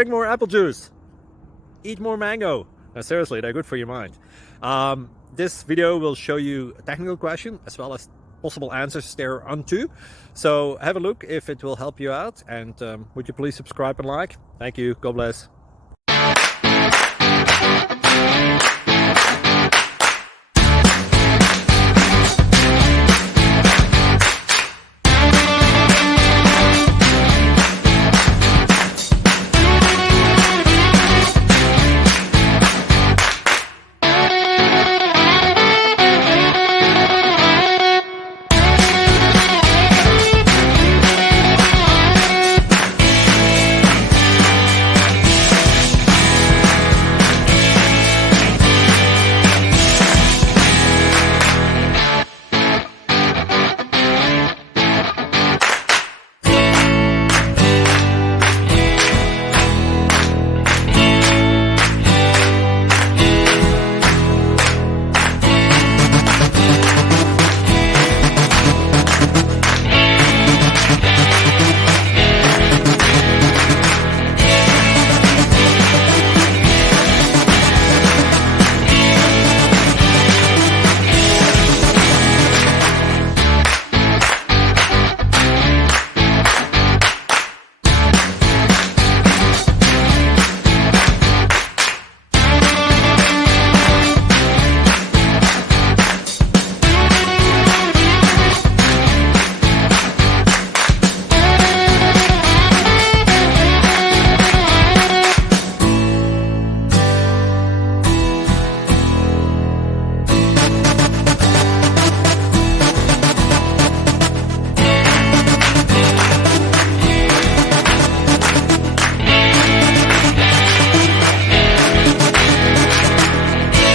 drink more apple juice, eat more mango. No, seriously, they're good for your mind. This video will show you a technical question as well as possible answers thereunto. So have a look if it will help you out, and would you please subscribe and like? Thank you. God bless.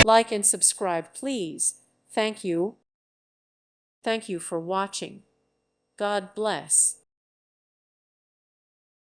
Like and subscribe, please. Thank you. Thank you for watching. God bless.